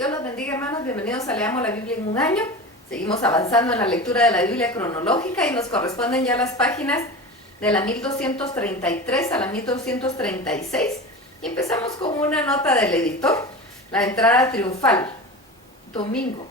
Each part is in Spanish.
Dios los bendiga, hermanos. Bienvenidos a Leamos la Biblia en un año. Seguimos avanzando en la lectura de la Biblia cronológica y nos corresponden ya las páginas de la 1233 a la 1236. Y empezamos con una nota del editor, la entrada triunfal, domingo.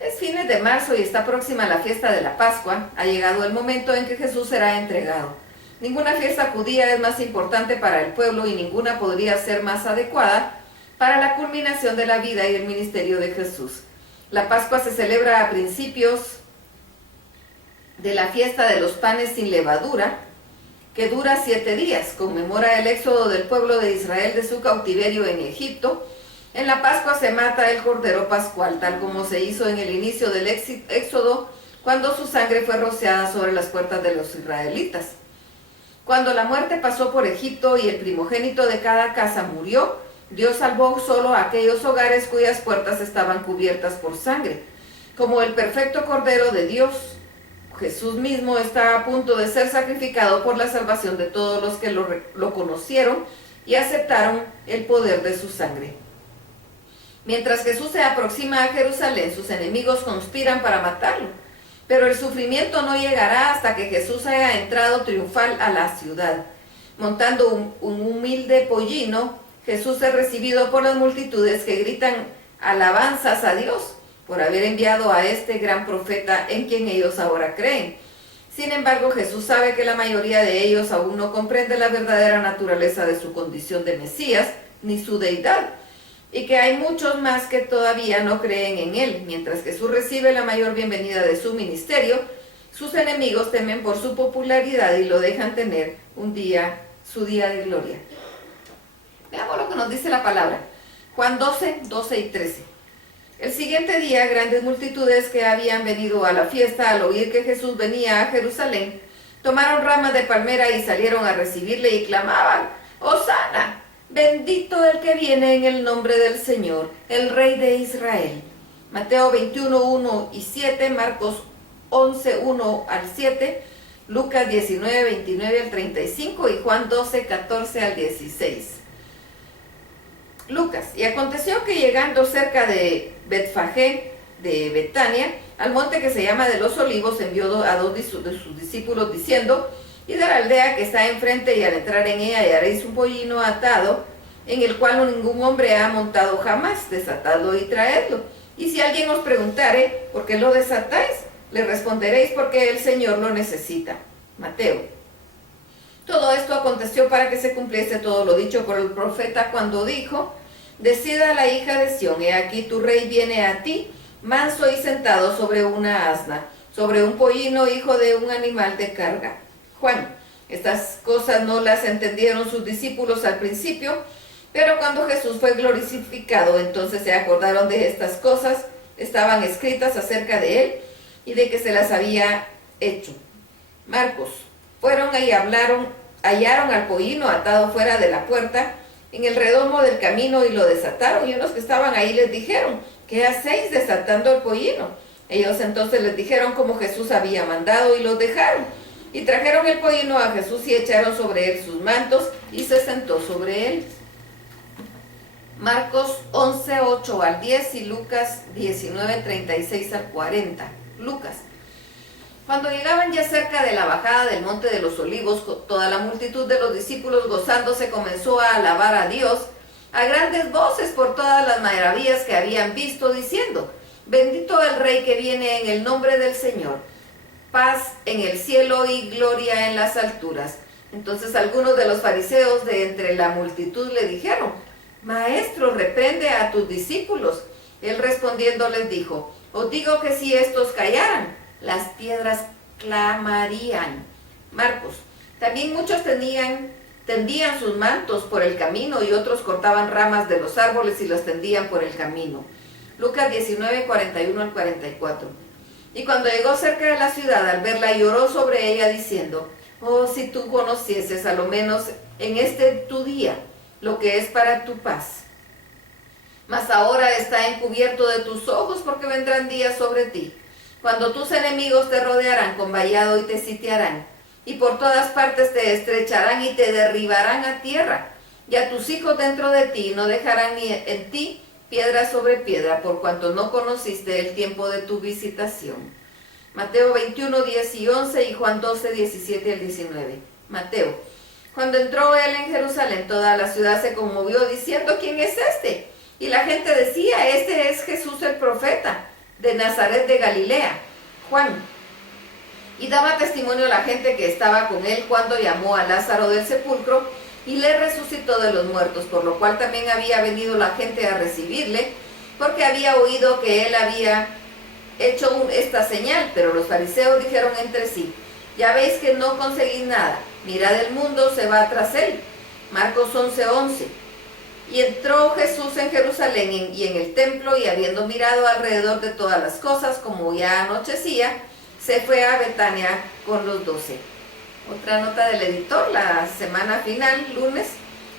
Es fines de marzo y está próxima la fiesta de la Pascua. Ha llegado el momento en que Jesús será entregado. Ninguna fiesta judía es más importante para el pueblo y ninguna podría ser más adecuada para la culminación de la vida y el ministerio de Jesús. La Pascua se celebra a principios de la fiesta de los panes sin levadura, que dura 7 días. Conmemora el éxodo del pueblo de Israel de su cautiverio en Egipto. En la Pascua se mata el cordero pascual, tal como se hizo en el inicio del éxodo, cuando su sangre fue rociada sobre las puertas de los israelitas. Cuando la muerte pasó por Egipto y el primogénito de cada casa murió, Dios salvó solo a aquellos hogares cuyas puertas estaban cubiertas por sangre. Como el perfecto Cordero de Dios, Jesús mismo está a punto de ser sacrificado por la salvación de todos los que lo conocieron y aceptaron el poder de su sangre. Mientras Jesús se aproxima a Jerusalén, sus enemigos conspiran para matarlo. Pero el sufrimiento no llegará hasta que Jesús haya entrado triunfal a la ciudad. Montando un humilde pollino, Jesús es recibido por las multitudes que gritan alabanzas a Dios por haber enviado a este gran profeta en quien ellos ahora creen. Sin embargo, Jesús sabe que la mayoría de ellos aún no comprende la verdadera naturaleza de su condición de Mesías ni su deidad, y que hay muchos más que todavía no creen en él. Mientras Jesús recibe la mayor bienvenida de su ministerio, sus enemigos temen por su popularidad y lo dejan tener su día de gloria. Veamos lo que nos dice la palabra. Juan 12, 12 y 13. El siguiente día, grandes multitudes que habían venido a la fiesta al oír que Jesús venía a Jerusalén, tomaron ramas de palmera y salieron a recibirle y clamaban: ¡Hosana! Bendito el que viene en el nombre del Señor, el Rey de Israel. Mateo 21, 1 y 7, Marcos 11, 1 al 7, Lucas 19, 29 al 35 y Juan 12, 14 al 16. Lucas: y aconteció que llegando cerca de Betfagé de Betania, al monte que se llama de los Olivos, envió a 2 de sus discípulos diciendo: y de la aldea que está enfrente, y al entrar en ella hallaréis un pollino atado, en el cual ningún hombre ha montado jamás. Desatadlo y traedlo. Y si alguien os preguntare: ¿por qué lo desatáis?, le responderéis: porque el Señor lo necesita. Mateo. Todo esto aconteció para que se cumpliese todo lo dicho por el profeta cuando dijo: decida la hija de Sión, he aquí tu rey viene a ti, manso y sentado sobre una asna, sobre un pollino, hijo de un animal de carga. Juan: estas cosas no las entendieron sus discípulos al principio, pero cuando Jesús fue glorificado, entonces se acordaron de estas cosas, estaban escritas acerca de él y de que se las había hecho. Marcos: fueron y hallaron al pollino atado fuera de la puerta, en el redomo del camino, y lo desataron, y unos que estaban ahí les dijeron: ¿qué hacéis desatando el pollino? Ellos entonces les dijeron como Jesús había mandado, y los dejaron. Y trajeron el pollino a Jesús y echaron sobre él sus mantos, y se sentó sobre él. Marcos 11, 8 al 10 y Lucas 19, 36 al 40. Lucas: cuando llegaban ya cerca de la bajada del monte de los Olivos, toda la multitud de los discípulos gozándose comenzó a alabar a Dios a grandes voces por todas las maravillas que habían visto, diciendo: bendito el Rey que viene en el nombre del Señor, paz en el cielo y gloria en las alturas. Entonces algunos de los fariseos de entre la multitud le dijeron: Maestro, reprende a tus discípulos. Él respondiendo les dijo: os digo que si estos callaran, las piedras clamarían. Marcos: también muchos tendían sus mantos por el camino, y otros cortaban ramas de los árboles y las tendían por el camino. Lucas 19, 41 al 44. Y cuando llegó cerca de la ciudad, al verla, lloró sobre ella diciendo: oh, si tú conocieses a lo menos en este tu día lo que es para tu paz. Mas ahora está encubierto de tus ojos, porque vendrán días sobre ti, cuando tus enemigos te rodearán con vallado y te sitiarán, y por todas partes te estrecharán y te derribarán a tierra, y a tus hijos dentro de ti no dejarán ni en ti piedra sobre piedra, por cuanto no conociste el tiempo de tu visitación. Mateo 21, 10 y 11 y Juan 12, 17 al 19. Mateo. Cuando entró él en Jerusalén, toda la ciudad se conmovió diciendo: ¿quién es este? Y la gente decía: este es Jesús el profeta, de Nazaret de Galilea. Juan. Y daba testimonio a la gente que estaba con él cuando llamó a Lázaro del sepulcro y le resucitó de los muertos, por lo cual también había venido la gente a recibirle, porque había oído que él había hecho esta señal. Pero los fariseos dijeron entre sí: ya veis que no conseguís nada, mirad, el mundo se va tras él. Marcos 11, 11. Y entró Jesús en Jerusalén y en el templo, y habiendo mirado alrededor de todas las cosas, como ya anochecía, se fue a Betania con los 12. Otra nota del editor: la semana final, lunes.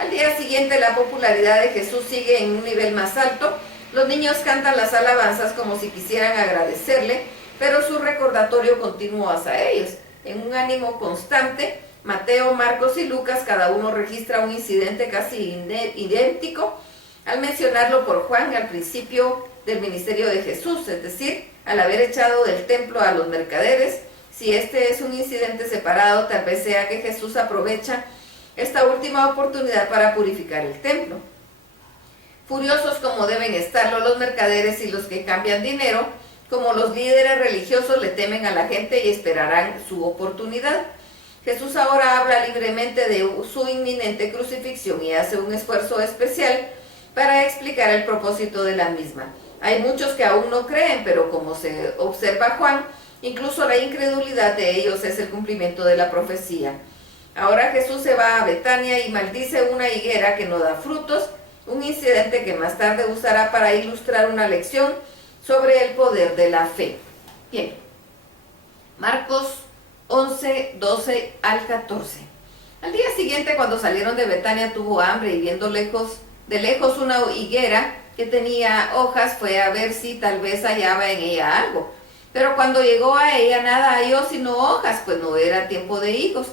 Al día siguiente, la popularidad de Jesús sigue en un nivel más alto. Los niños cantan las alabanzas como si quisieran agradecerle, pero su recordatorio continuo hacia ellos. En un ánimo constante, Mateo, Marcos y Lucas cada uno registra un incidente casi idéntico al mencionarlo por Juan al principio del ministerio de Jesús, es decir, al haber echado del templo a los mercaderes. Si este es un incidente separado, tal vez sea que Jesús aprovecha esta última oportunidad para purificar el templo. Furiosos como deben estarlo los mercaderes y los que cambian dinero, como los líderes religiosos le temen a la gente y esperarán su oportunidad. Jesús ahora habla libremente de su inminente crucifixión y hace un esfuerzo especial para explicar el propósito de la misma. Hay muchos que aún no creen, pero como se observa Juan, incluso la incredulidad de ellos es el cumplimiento de la profecía. Ahora Jesús se va a Betania y maldice una higuera que no da frutos, un incidente que más tarde usará para ilustrar una lección sobre el poder de la fe. Bien, Marcos 11, 12 al 14. Al día siguiente, cuando salieron de Betania, tuvo hambre y viendo de lejos una higuera que tenía hojas, fue a ver si tal vez hallaba en ella algo. Pero cuando llegó a ella, nada halló sino hojas, pues no era tiempo de higos.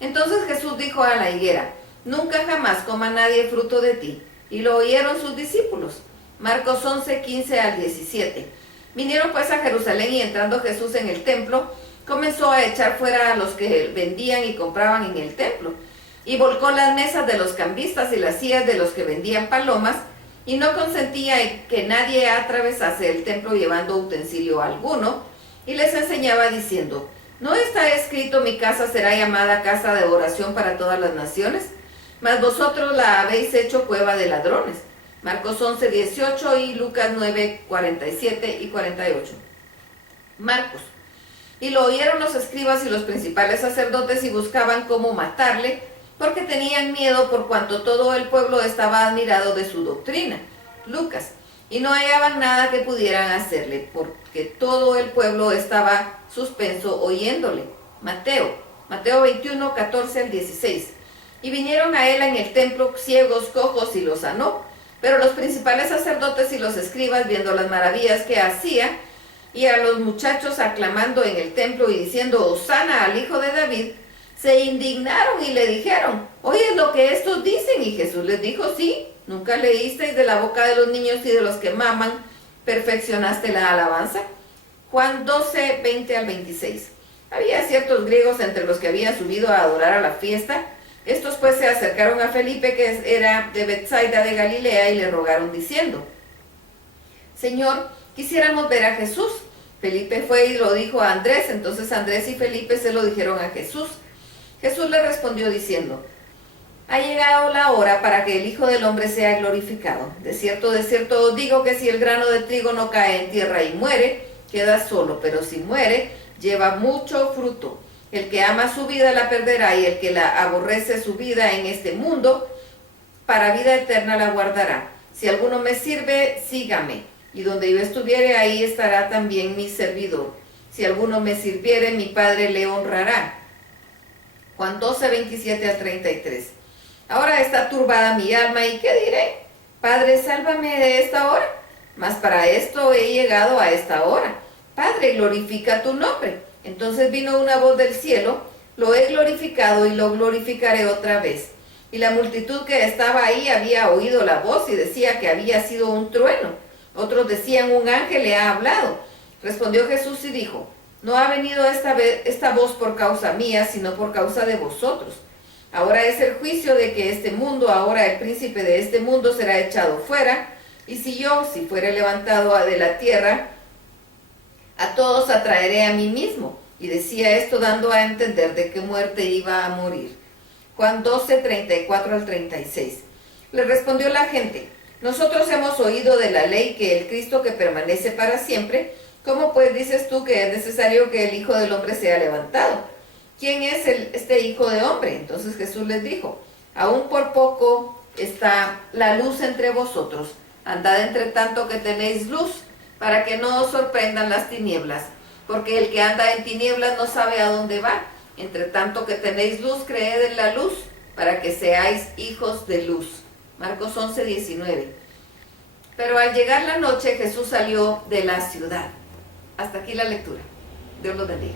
Entonces Jesús dijo a la higuera: nunca jamás coma nadie fruto de ti. Y lo oyeron sus discípulos. Marcos 11, 15 al 17. Vinieron pues a Jerusalén, y entrando Jesús en el templo, comenzó a echar fuera a los que vendían y compraban en el templo, y volcó las mesas de los cambistas y las sillas de los que vendían palomas, y no consentía que nadie atravesase el templo llevando utensilio alguno, y les enseñaba diciendo: ¿no está escrito: mi casa será llamada casa de oración para todas las naciones? Mas vosotros la habéis hecho cueva de ladrones. Marcos 11, 18 y Lucas 9, 47 y 48. Marcos. Y lo oyeron los escribas y los principales sacerdotes y buscaban cómo matarle, porque tenían miedo por cuanto todo el pueblo estaba admirado de su doctrina. Lucas. Y no hallaban nada que pudieran hacerle, porque todo el pueblo estaba suspenso oyéndole. Mateo. Mateo 21, 14 al 16. Y vinieron a él en el templo ciegos, cojos, y los sanó. Pero los principales sacerdotes y los escribas, viendo las maravillas que hacía, y a los muchachos aclamando en el templo y diciendo: Hosana al Hijo de David, se indignaron y le dijeron: ¿oyes lo que estos dicen? Y Jesús les dijo: sí, ¿nunca leísteis de la boca de los niños y de los que maman, perfeccionaste la alabanza? Juan 12, 20 al 26. Había ciertos griegos entre los que habían subido a adorar a la fiesta. Estos pues se acercaron a Felipe, que era de Betsaida de Galilea, y le rogaron diciendo: Señor, quisiéramos ver a Jesús. Felipe fue y lo dijo a Andrés. Entonces Andrés y Felipe se lo dijeron a Jesús. Jesús le respondió diciendo: ha llegado la hora para que el Hijo del Hombre sea glorificado. De cierto os digo que si el grano de trigo no cae en tierra y muere, queda solo, pero si muere, lleva mucho fruto. El que ama su vida la perderá, y el que la aborrece su vida en este mundo, para vida eterna la guardará. Si alguno me sirve, sígame, y donde yo estuviere, ahí estará también mi servidor. Si alguno me sirviere, mi Padre le honrará. Juan 12, 27 al 33. Ahora está turbada mi alma, ¿y qué diré? Padre, sálvame de esta hora. Mas para esto he llegado a esta hora. Padre, glorifica tu nombre. Entonces vino una voz del cielo: lo he glorificado y lo glorificaré otra vez. y la multitud que estaba ahí había oído la voz y decía que había sido un trueno. Otros decían, un ángel le ha hablado. Respondió Jesús y dijo, no ha venido esta voz por causa mía, sino por causa de vosotros. Ahora es el juicio de que este mundo, ahora el príncipe de este mundo será echado fuera, y si fuere levantado de la tierra, a todos atraeré a mí mismo. Y decía esto dando a entender de qué muerte iba a morir. Juan 12, 34 al 36. Le respondió la gente, nosotros hemos oído de la ley que el Cristo que permanece para siempre, ¿cómo pues dices tú que es necesario que el Hijo del Hombre sea levantado? ¿Quién es este Hijo de Hombre? Entonces Jesús les dijo, aún por poco está la luz entre vosotros, andad entre tanto que tenéis luz, para que no os sorprendan las tinieblas, porque el que anda en tinieblas no sabe a dónde va. Entre tanto que tenéis luz, creed en la luz, para que seáis hijos de luz. Marcos 11, 19. Pero al llegar la noche, Jesús salió de la ciudad. Hasta aquí la lectura. Dios los bendiga.